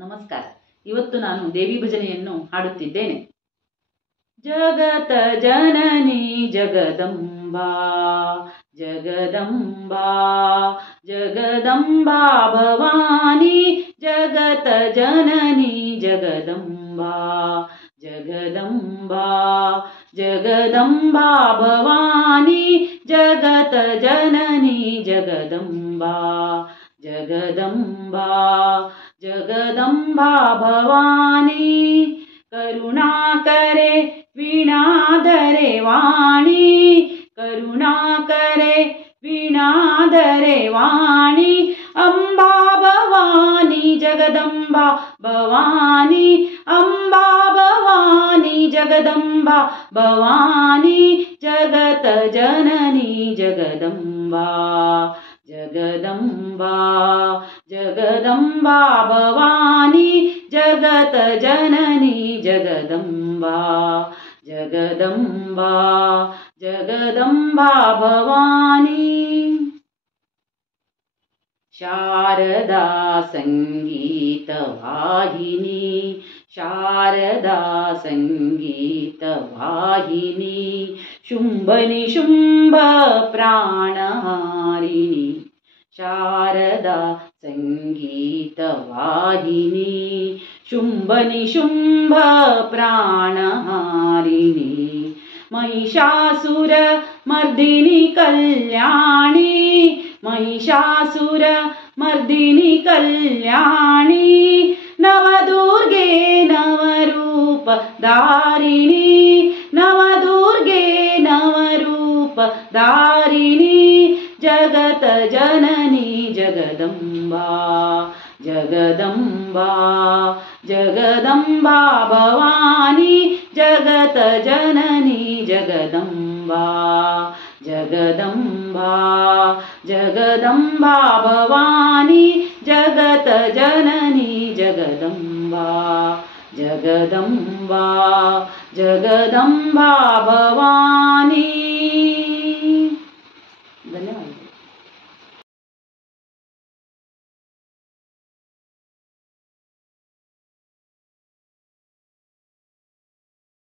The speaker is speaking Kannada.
ನಮಸ್ಕಾರ. ಇವತ್ತು ನಾನು ದೇವಿ ಭಜನೆಯನ್ನು ಹಾಡುತ್ತಿದ್ದೇನೆ. ಜಗತ ಜನನಿ ಜಗದಂಬಾ ಜಗದಂಬಾ ಜಗದಂಬಾ ಭವಾನಿ ಜಗತ ಜನನಿ ಜಗದಂಬಾ ಜಗದಂಬಾ ಜಗದಂಬಾ ಭವಾನಿ ಜಗತ ಜನನಿ ಜಗದಂಬಾ ಜಗದಂಬಾ जगदम्बा भवानी करुणाकरे वीणाधरे वाणी करुणाकरे वीणाधरे वाणी अम्बा भवानी जगदम्बा भवानी अम्बा भवानी जगदम्बा भवानी जगत जननी जगदम्बा जगदम्बा जगदम्बा भवानी जगत जननी जगदम्बा जगदम्बा जगदम्बा भवानी शारदा संगीत वाहिनी शारदा संगीत वाहिनी शुंभ निशुंभ प्राणहारिणी शारदा संगीत वाहिनी शुंभ निशुंभ प्राणहारिणी महिषासुर मर्दिनी कल्याणी महिषासुर मर्दिनी कल्याणी नवदुर्गे नवरूप धारिणी नवदुर्गे नवरूप धारिणी जगत जननी जगदम्बा जगदम्बा जगदम्बा भवानी जगत जननी जगदम्बा जगदम्बा जगदम्बा भवानी जगत जननी जगदम्बा जगदम्बा जगदम्बा भवानी।